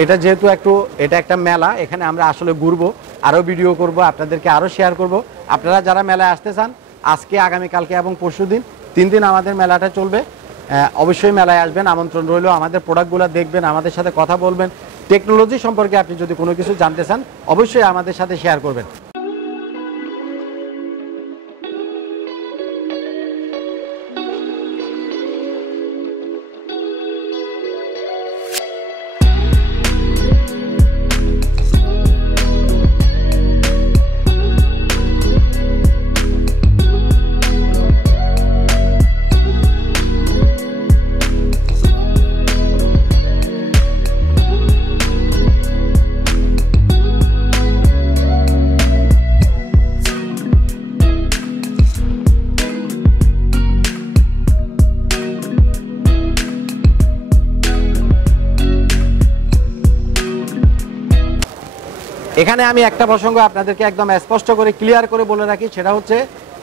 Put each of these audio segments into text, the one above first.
এটা যেহেতু এটা একটা মেলা, এখানে আমরা আসলে ঘুরবো, আরও ভিডিও করব, আপনাদেরকে আরও শেয়ার করব। আপনারা যারা মেলায় আসতে চান, আজকে আগামীকালকে এবং পরশুদিন 3 দিন আমাদের মেলাটা চলবে। অবশ্যই মেলায় আসবেন, আমন্ত্রণ রইল। আমাদের প্রোডাক্টগুলো দেখবেন, আমাদের সাথে কথা বলবেন। টেকনোলজি সম্পর্কে আপনি যদি কোনো কিছু জানতে চান, অবশ্যই আমাদের সাথে শেয়ার করবেন। এখানে আমি একটা প্রসঙ্গ আপনাদেরকে একদম স্পষ্ট করে ক্লিয়ার করে বলে রাখি, সেটা হচ্ছে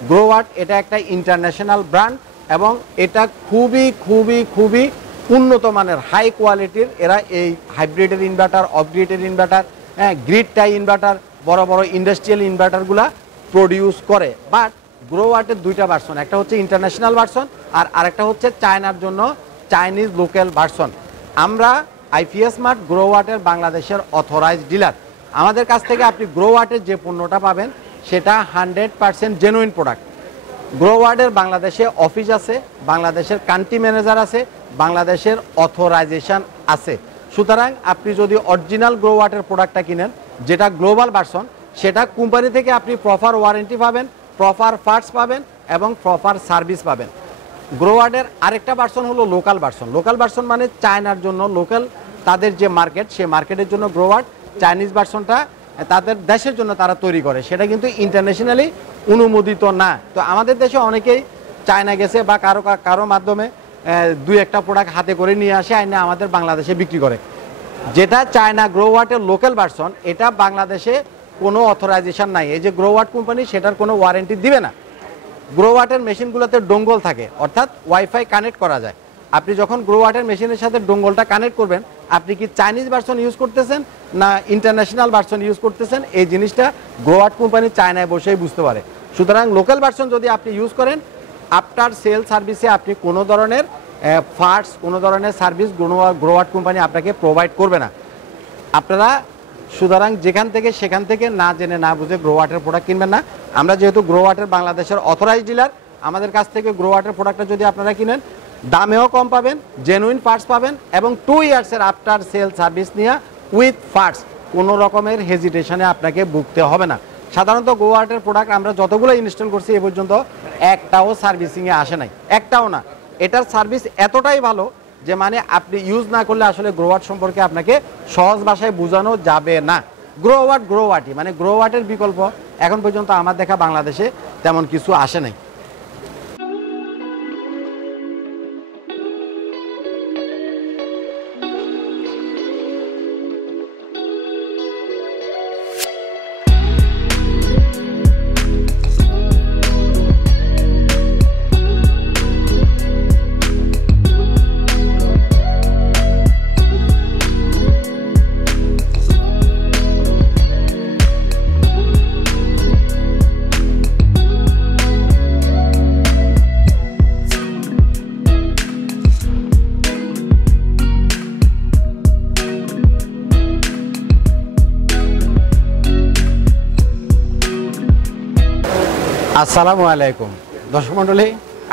গ্রোওয়াট এটা একটা ইন্টারন্যাশনাল ব্র্যান্ড এবং এটা খুবই খুবই খুবই উন্নত মানের হাই কোয়ালিটির। এরা এই হাইব্রিডের inverter, অফগ্রিডের inverter, grid tie inverter, বড় বড় ইন্ডাস্ট্রিয়াল ইনভার্টারগুলা প্রডিউস করে। বাট গ্রোওয়াটের দুইটা ভার্সন, একটা হচ্ছে ইন্টারন্যাশনাল ভার্সন আর আরেকটা হচ্ছে চায়নার জন্য চাইনিজ লোকাল ভার্সন। আমরা আইপিএস স্মার্ট গ্রোওয়াটের বাংলাদেশের অথরাইজড ডিলার। আমাদের কাছ থেকে আপনি গ্রোওয়াটের যে পণ্যটা পাবেন সেটা 100% জেনুইন প্রোডাক্ট। গ্রোওয়াটের বাংলাদেশে অফিস আছে, বাংলাদেশের কান্ট্রি ম্যানেজার আছে, বাংলাদেশের অথরাইজেশন আছে। সুতরাং আপনি যদি অরিজিনাল গ্রোওয়াটের প্রোডাক্টটা কিনেন, যেটা গ্লোবাল ভার্সন, সেটা কোম্পানি থেকে আপনি প্রপার ওয়ারেন্টি পাবেন, প্রপার পার্টস পাবেন এবং প্রপার সার্ভিস পাবেন। গ্রোওয়াটের আরেকটা ভার্সন হলো লোকাল ভার্সন। লোকাল ভার্সন মানে চায়নার জন্য লোকাল, তাদের যে মার্কেট, সেই মার্কেটের জন্য গ্রোওয়াট। চাইনিজ ভার্সনটা তাদের দেশের জন্য তারা তৈরি করে, সেটা কিন্তু ইন্টারন্যাশনালি অনুমোদিত না। তো আমাদের দেশে অনেকেই চায়না গেছে বা কারো মাধ্যমে 2-1টা প্রোডাক্ট হাতে করে নিয়ে আসে, আইনে আমাদের বাংলাদেশে বিক্রি করে। যেটা চায়না গ্রোওয়াটের লোকাল ভার্সন, এটা বাংলাদেশে কোনো অথরাইজেশন নাই। এই যে গ্রোওয়াট কোম্পানি, সেটার কোনো ওয়ারেন্টি দিবে না। গ্রোওয়াটের মেশিনগুলোতে ডোঙ্গল থাকে, অর্থাৎ ওয়াইফাই কানেক্ট করা যায়। আপনি যখন গ্রোওয়াটের মেশিনের সাথে ডোঙ্গলটা কানেক্ট করবেন, আপনি কি চাইনিজ ভার্সন ইউজ করতেছেন না ইন্টারন্যাশনাল ভার্সন ইউজ করতেছেন, এই জিনিসটা গ্রোওয়াট কোম্পানি চায়নায় বসেই বুঝতে পারে। সুতরাং লোকাল ভার্সন যদি আপনি ইউজ করেন, আফটার সেল সার্ভিসে আপনি কোনো ধরনের পার্টস, কোনো ধরনের সার্ভিস গ্রোওয়াট কোম্পানি আপনাকে প্রোভাইড করবে না। আপনারা সুতরাং সেখান থেকে না জেনে না বুঝে গ্রোওয়াটের প্রোডাক্ট কিনবেন না। আমরা যেহেতু গ্রোওয়াটের বাংলাদেশের অথরাইজড ডিলার, আমাদের কাছ থেকে গ্রোওয়াটের প্রোডাক্টটা যদি আপনারা কিনেন, দামেও কম পাবেন, জেনুইন পার্টস পাবেন এবং 2 ইয়ার্সের আফটার সেল সার্ভিস নিয়ে উইথ পার্টস। কোনো রকমের হেজিটেশনে আপনাকে ভুগতে হবে না। সাধারণত গ্রোওয়াটের প্রোডাক্ট আমরা যতগুলো ইনস্টল করছি এ পর্যন্ত একটাও সার্ভিসিংয়ে আসে নাই, একটাও না। এটার সার্ভিস এতটাই ভালো যে মানে আপনি ইউজ না করলে আসলে গ্রোওয়াট সম্পর্কে আপনাকে সহজ ভাষায় বোঝানো যাবে না। গ্রোওয়াটই মানে গ্রোওয়াটের বিকল্প এখন পর্যন্ত আমার দেখা বাংলাদেশে তেমন কিছু আসে নাই। আসসালামু আলাইকুম দর্শক মণ্ডলী,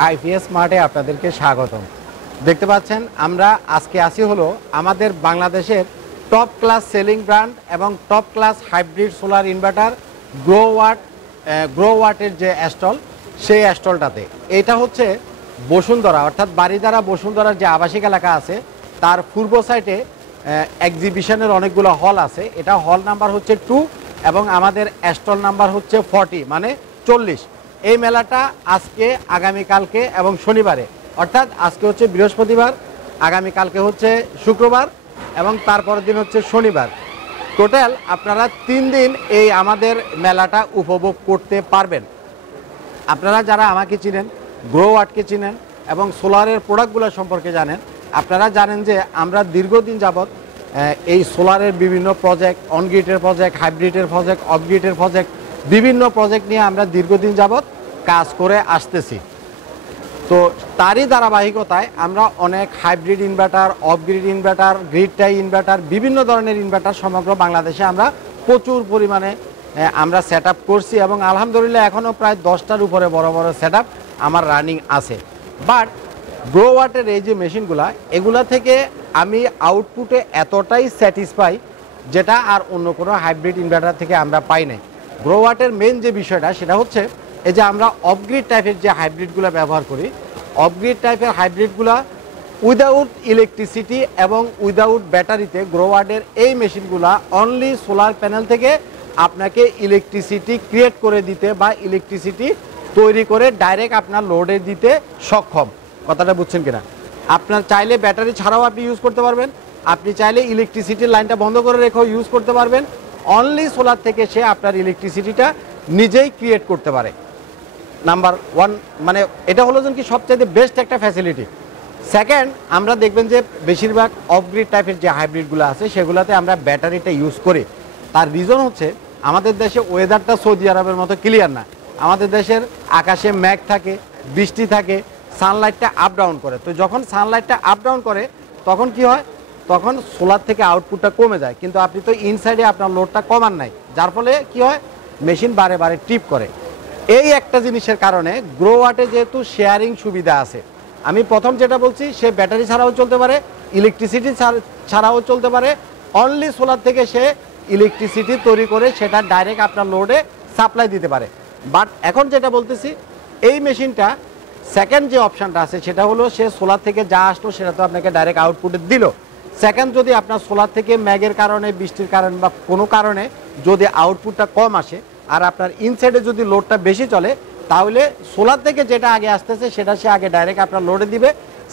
আইপিএস স্মার্টে আপনাদেরকে স্বাগতম। দেখতে পাচ্ছেন আমরা আজকে আসি হলো আমাদের বাংলাদেশের টপ ক্লাস সেলিং ব্র্যান্ড এবং top class hybrid solar inverter গ্রোওয়াটের যে স্টল, সেই স্টলটাতে। এটা হচ্ছে বসুন্ধরা, অর্থাৎ বারিধারা বসুন্ধরার যে আবাসিক এলাকা আছে তার পূর্ব সাইডে এক্সিবিশনের অনেকগুলো হল আছে। এটা হল নাম্বার হচ্ছে 2 এবং আমাদের স্টল নাম্বার হচ্ছে 40 মানে 40। এই মেলাটা আজকে, আগামীকালকে এবং শনিবারে, অর্থাৎ আজকে হচ্ছে বৃহস্পতিবার, আগামীকালকে হচ্ছে শুক্রবার এবং তারপরের দিন হচ্ছে শনিবার। টোটাল আপনারা 3 দিন এই আমাদের মেলাটা উপভোগ করতে পারবেন। আপনারা যারা আমাকে চিনেন, গ্রোওয়াটকে চিনেন এবং সোলারের প্রোডাক্টগুলো সম্পর্কে জানেন, আপনারা জানেন যে আমরা দীর্ঘদিন যাবৎ এই সোলারের বিভিন্ন প্রজেক্ট, অনগ্রিডের প্রজেক্ট, হাইব্রিডের প্রজেক্ট, অফগ্রিডের প্রজেক্ট, বিভিন্ন প্রজেক্ট নিয়ে আমরা দীর্ঘদিন যাবৎ কাজ করে আসতেছি। তো তারই ধারাবাহিকতায় আমরা অনেক hybrid inverter, off grid inverter, grid tie inverter, বিভিন্ন ধরনের ইনভার্টার সমগ্র বাংলাদেশে আমরা প্রচুর পরিমাণে আমরা সেট আপ করছি এবং আলহামদুলিল্লাহ এখনও প্রায় 10টার উপরে বড় বড় সেট আপ আমার রানিং আছে। বাট গ্রোওয়াটের এই যে মেশিনগুলা, এগুলা থেকে আমি আউটপুটে এতটাই স্যাটিসফাই যেটা আর অন্য কোনো হাইব্রিড ইনভার্টার থেকে আমরা পাই নাই। গ্রোওয়াটের মেন যে বিষয়টা সেটা হচ্ছে এই যে আমরা অফগ্রিড টাইপের যে হাইব্রিডগুলো ব্যবহার করি, অফগ্রিড টাইপের হাইব্রিডগুলা উইদাউট ইলেকট্রিসিটি এবং উইদাউট ব্যাটারিতে গ্রোওয়াটের এই মেশিনগুলা অনলি সোলার প্যানেল থেকে আপনাকে ইলেকট্রিসিটি ক্রিয়েট করে দিতে বা ইলেকট্রিসিটি তৈরি করে ডাইরেক্ট আপনার লোডে দিতে সক্ষম। কথাটা বুঝছেন কিনা? আপনার চাইলে ব্যাটারি ছাড়াও আপনি ইউজ করতে পারবেন, আপনি চাইলে ইলেকট্রিসিটির লাইনটা বন্ধ করে রেখেও ইউজ করতে পারবেন। অনলি সোলার থেকে সে আপনার ইলেকট্রিসিটিটা নিজেই ক্রিয়েট করতে পারে। নাম্বার ওয়ান, মানে এটা হলো যেন কি সবচাইতে বেস্ট একটা ফ্যাসিলিটি। সেকেন্ড, আমরা দেখবেন যে বেশিরভাগ অফগ্রিড টাইপের যে হাইব্রিডগুলো আছে সেগুলোতে আমরা ব্যাটারিটা ইউজ করি। তার রিজন হচ্ছে আমাদের দেশে ওয়েদারটা সৌদি আরবের মতো ক্লিয়ার না। আমাদের দেশের আকাশে মেঘ থাকে, বৃষ্টি থাকে, সানলাইটটা আপ ডাউন করে। তো যখন সানলাইটটা আপ ডাউন করে তখন কি হয়, তখন সোলার থেকে আউটপুটটা কমে যায়, কিন্তু আপনি তো ইনসাইডে আপনার লোডটা কমান নাই, যার ফলে কি হয় মেশিন বারে বারে ট্রিপ করে। এই একটা জিনিসের কারণে গ্রোওয়াটে যেহেতু শেয়ারিং সুবিধা আছে, আমি প্রথম যেটা বলছি সে ব্যাটারি ছাড়াও চলতে পারে, ইলেকট্রিসিটি ছাড়াও চলতে পারে, অনলি সোলার থেকে সে ইলেকট্রিসিটি তৈরি করে সেটা ডাইরেক্ট আপনার লোডে সাপ্লাই দিতে পারে। বাট এখন যেটা বলতেছি, এই মেশিনটা সেকেন্ড যে অপশানটা আছে সেটা হলো সে সোলার থেকে যা আসলো সেটা তো আপনাকে ডাইরেক্ট আউটপুটে দিল। সেকেন্ড, যদি আপনার সোলার থেকে ম্যাগের কারণে, বৃষ্টির কারণে বা কোনো কারণে যদি আউটপুটটা কম আসে আর আপনার ইনসাইডে যদি লোডটা বেশি চলে, তাহলে সোলার থেকে যেটা আগে আসতেছে সেটা সে আগে ডাইরেক্ট আপনার লোডে দিবে।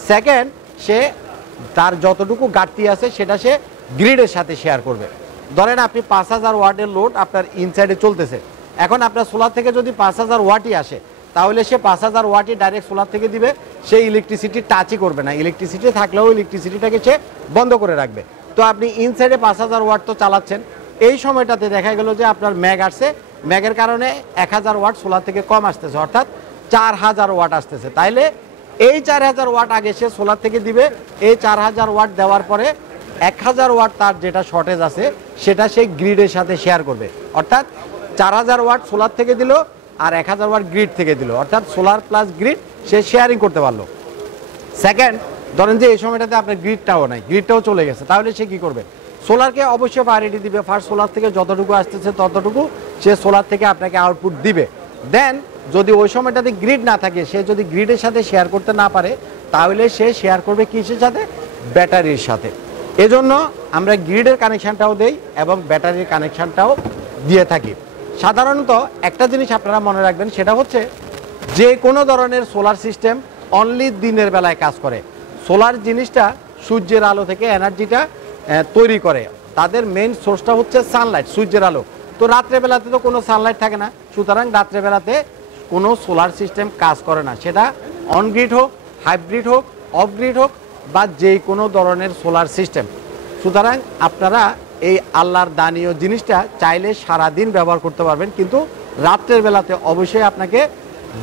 সেকেন্ড, সে তার যতটুকু ঘাটতি আছে সেটা সে গ্রিডের সাথে শেয়ার করবে। ধরেন আপনি 5000 ওয়াটের লোড আপনার ইনসাইডে চলতেছে, এখন আপনার সোলার থেকে যদি 5000 ওয়াটই আসে তাহলে সে 5000 ওয়াটই ডাইরেক্ট সোলার থেকে দিবে, সে ইলেকট্রিসিটি টাচই করবে না। ইলেকট্রিসিটি থাকলেও ইলেকট্রিসিটিটাকে সে বন্ধ করে রাখবে। তো আপনি ইনসাইডে 5000 ওয়াট তো চালাচ্ছেন, এই সময়টাতে দেখা গেল যে আপনার ম্যাগ আসছে, ম্যাগের কারণে 1000 ওয়াট সোলার থেকে কম আসতেছে, অর্থাৎ 4000 ওয়াট আসতেছে। তাইলে এই 4000 ওয়াট আগে সে সোলার থেকে দিবে, এই 4000 ওয়াট দেওয়ার পরে 1000 ওয়াট তার যেটা শর্টেজ আছে সেটা সে গ্রিডের সাথে শেয়ার করবে। অর্থাৎ 4000 ওয়াট সোলার থেকে দিল আর 1000 ওয়াট গ্রিড থেকে দিল, অর্থাৎ সোলার প্লাস গ্রিড সে শেয়ারিং করতে পারলো। সেকেন্ড, ধরেন যে এই সময়টাতে আপনার গ্রিডটাও নাই, গ্রিডটাও চলে গেছে, তাহলে সে কি করবে? সোলারকে অবশ্যই প্রায়োরিটি দিবে। ফার্স্ট সোলার থেকে যতটুকু আসতেছে ততটুকু সে সোলার থেকে আপনাকে আউটপুট দিবে। দেন যদি ওই সময়টাতে গ্রিড না থাকে, সে যদি গ্রিডের সাথে শেয়ার করতে না পারে, তাহলে সে শেয়ার করবে কিসের সাথে? ব্যাটারির সাথে। এজন্য আমরা গ্রিডের কানেকশানটাও দেই এবং ব্যাটারির কানেকশানটাও দিয়ে থাকি। সাধারণত একটা জিনিস আপনারা মনে রাখবেন, সেটা হচ্ছে যে কোনো ধরনের সোলার সিস্টেম অনলি দিনের বেলায় কাজ করে। সোলার জিনিসটা সূর্যের আলো থেকে এনার্জিটা তৈরি করে, তাদের মেইন সোর্সটা হচ্ছে সানলাইট, সূর্যের আলো। তো রাত্রেবেলাতে তো কোনো সানলাইট থাকে না, সুতরাং রাত্রেবেলাতে কোনো সোলার সিস্টেম কাজ করে না, সেটা অনগ্রিড হোক, হাইব্রিড হোক, অফগ্রিড হোক বা যে কোনো ধরনের সোলার সিস্টেম। সুতরাং আপনারা এই আল্লাহর দানীয় জিনিসটা চাইলে সারাদিন ব্যবহার করতে পারবেন, কিন্তু রাত্রের বেলাতে অবশ্যই আপনাকে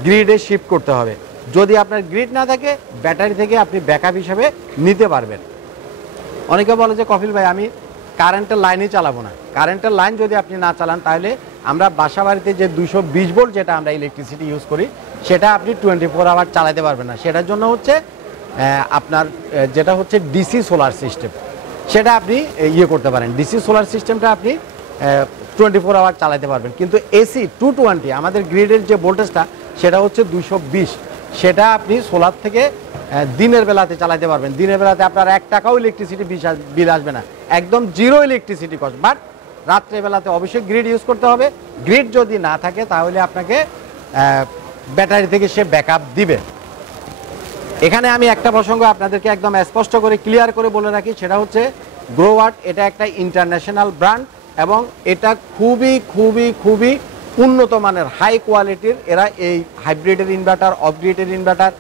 গ্রিডে শিফট করতে হবে। যদি আপনার গ্রিড না থাকে, ব্যাটারি থেকে আপনি ব্যাকআপ হিসেবে নিতে পারবেন। অনেকে বলে যে কফিল ভাই আমি কারেন্টের লাইনই চালাবো না। কারেন্টের লাইন যদি আপনি না চালান, তাহলে আমরা বাসা বাড়িতে যে 220 ভোল্ট যেটা আমরা ইলেকট্রিসিটি ইউজ করি সেটা আপনি 24 আওয়ার চালাতে পারবেন না। সেটার জন্য হচ্ছে আপনার যেটা হচ্ছে ডিসি সোলার সিস্টেম, সেটা আপনি ইয়ে করতে পারেন। ডিসি সোলার সিস্টেমটা আপনি 24 আওয়ার চালাতে পারবেন, কিন্তু এসি 220 আমাদের গ্রিডের যে ভোল্টেজটা সেটা হচ্ছে 220, সেটা আপনি সোলার থেকে দিনের বেলাতে চালাতে পারবেন। দিনের বেলাতে আপনার 1 টাকাও ইলেকট্রিসিটি বিল আসবে না, একদম জিরো ইলেকট্রিসিটি কস্ট। বাট রাত্রেবেলাতে অবশ্যই গ্রিড ইউজ করতে হবে। গ্রিড যদি না থাকে তাহলে আপনাকে ব্যাটারি থেকে সে ব্যাকআপ দিবে। এখানে আমি একটা প্রসঙ্গ আপনাদেরকে একদম স্পষ্ট করে ক্লিয়ার করে বলে রাখি, সেটা হচ্ছে গ্রোওয়াট এটা একটা ইন্টারন্যাশনাল ব্র্যান্ড এবং এটা খুবই খুবই খুবই উন্নত মানের, হাই কোয়ালিটির। এরা এই হাইব্রিডের inverter, অফগ্রিডের inverter,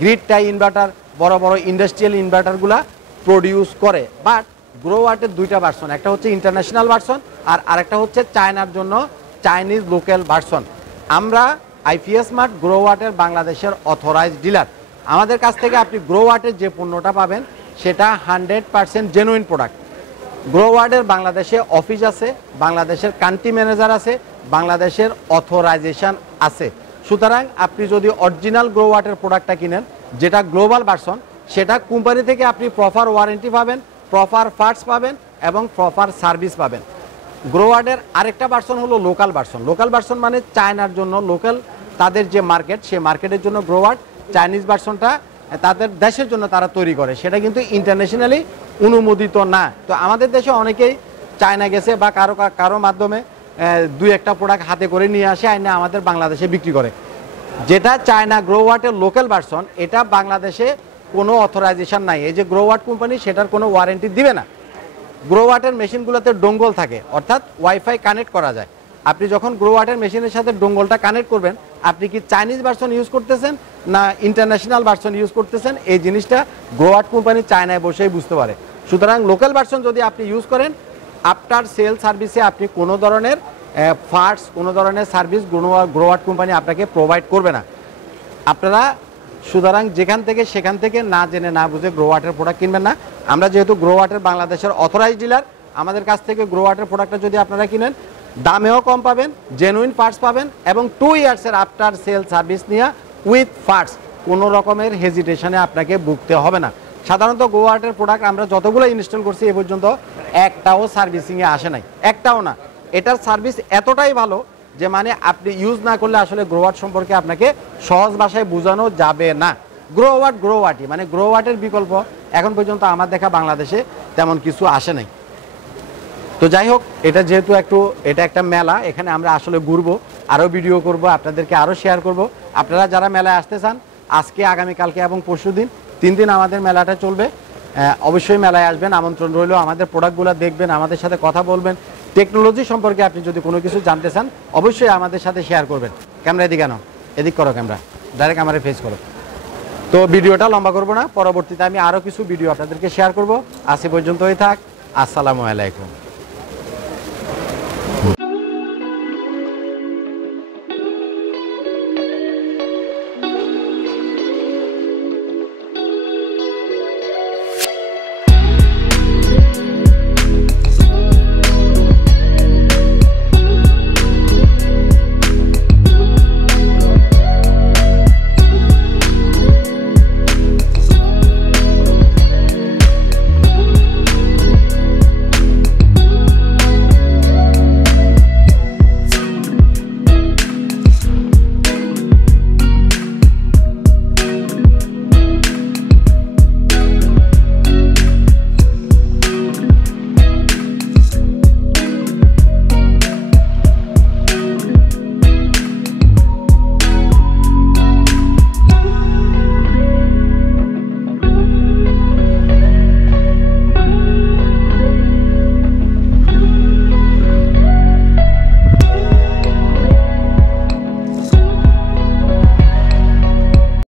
grid tie inverter, বড় বড় ইন্ডাস্ট্রিয়াল ইনভার্টারগুলা প্রডিউস করে। বাট গ্রো ওয়াটের দুইটা ভার্সন, একটা হচ্ছে ইন্টারন্যাশনাল ভার্সন আর আরেকটা হচ্ছে চায়নার জন্য চাইনিজ লোকাল ভার্সন। আমরা আইপিএস মার্ট গ্রো ওয়াটের বাংলাদেশের অথরাইজড ডিলার। আমাদের কাছ থেকে আপনি গ্রো ওয়াটের যে পণ্যটা পাবেন সেটা 100% জেনুইন প্রোডাক্ট। গ্রো ওয়ার্ডের বাংলাদেশে অফিস আছে, বাংলাদেশের কান্ট্রি ম্যানেজার আছে, বাংলাদেশের অথরাইজেশন আছে। সুতরাং আপনি যদি অরিজিনাল গ্রো ওয়ার্ডের প্রোডাক্টটা কিনেন যেটা গ্লোবাল ভার্সন, সেটা কোম্পানি থেকে আপনি প্রপার ওয়ারেন্টি পাবেন, প্রপার পার্টস পাবেন এবং প্রপার সার্ভিস পাবেন। গ্রো ওয়ার্ডের আরেকটা ভার্সন হলো লোকাল ভার্সন। লোকাল ভার্সন মানে চায়নার জন্য লোকাল, তাদের যে মার্কেট সেই মার্কেটের জন্য গ্রো ওয়ার্ড। চাইনিজ ভার্সনটা তাদের দেশের জন্য তারা তৈরি করে, সেটা কিন্তু ইন্টারন্যাশনালি অনুমোদিত না। তো আমাদের দেশে অনেকেই চায়না গেছে বা কারো মাধ্যমে দুই একটা প্রোডাক্ট হাতে করে নিয়ে আসে, আইনে আমাদের বাংলাদেশে বিক্রি করে। যেটা চায়না গ্রো ওয়াটের লোকাল ভার্সন, এটা বাংলাদেশে কোনো অথরাইজেশন নাই। এই যে গ্রো ওয়াট কোম্পানি সেটার কোনো ওয়ারেন্টি দিবে না। গ্রো ওয়াটের মেশিনগুলোতে ডোঙ্গল থাকে, অর্থাৎ ওয়াইফাই কানেক্ট করা যায়। আপনি যখন গ্রো ওয়াটের মেশিনের সাথে ডোঙ্গলটা কানেক্ট করবেন, আপনি কি চাইনিজ ভার্সন ইউজ করতেছেন না ইন্টারন্যাশনাল ভার্সন ইউজ করতেছেন, এই জিনিসটা গ্রো ওয়াট কোম্পানি চায়নায় বসেই বুঝতে পারে। সুতরাং লোকাল ভার্সন যদি আপনি ইউজ করেন, আফটার সেল সার্ভিসে আপনি কোনো ধরনের পার্টস, কোনো ধরনের সার্ভিস গ্রো ওয়াট কোম্পানি আপনাকে প্রোভাইড করবে না। আপনারা সুতরাং যেখান থেকে সেখান থেকে না জেনে না বুঝে গ্রো ওয়াটের প্রোডাক্ট কিনবেন না। আমরা যেহেতু গ্রো ওয়াটের বাংলাদেশের অথরাইজড ডিলার, আমাদের কাছ থেকে গ্রো ওয়াটের প্রোডাক্টটা যদি আপনারা কিনেন, দামেও কম পাবেন, জেনুইন পার্টস পাবেন এবং 2 ইয়ার্সের আফটার সেল সার্ভিস নিয়ে উইথ পার্টস। কোনো রকমের হেজিটেশনে আপনাকে ভুগতে হবে না। সাধারণত গ্রো ওয়াটের প্রোডাক্ট আমরা যতগুলো ইনস্টল করছি এ পর্যন্ত একটাও সার্ভিসিংয়ে আসে নাই, একটাও না। এটার সার্ভিস এতটাই ভালো যে মানে আপনি ইউজ না করলে আসলে গ্রো ওয়াট সম্পর্কে আপনাকে সহজ ভাষায় বোঝানো যাবে না। গ্রো ওয়াটই মানে গ্রো ওয়াটের বিকল্প এখন পর্যন্ত আমার দেখা বাংলাদেশে তেমন কিছু আসে নাই। তো যাই হোক, এটা যেহেতু এটা একটা মেলা, এখানে আমরা আসলে ঘুরবো, আরও ভিডিও করব, আপনাদেরকে আরও শেয়ার করব। আপনারা যারা মেলায় আসতে চান, আজকে আগামীকালকে এবং পরশুদিন 3 দিন আমাদের মেলাটা চলবে। অবশ্যই মেলায় আসবেন, আমন্ত্রণ রইল। আমাদের প্রোডাক্টগুলো দেখবেন, আমাদের সাথে কথা বলবেন। টেকনোলজি সম্পর্কে আপনি যদি কোনো কিছু জানতে চান, অবশ্যই আমাদের সাথে শেয়ার করবেন। ক্যামেরা এদিকে আনো, এদিক করো, ক্যামেরা ডাইরেক্ট আমার ফেস করো। তো ভিডিওটা লম্বা করবো না, পরবর্তীতে আমি আরও কিছু ভিডিও আপনাদেরকে শেয়ার করব। আজ এ পর্যন্তই থাক। আসসালামু আলাইকুম।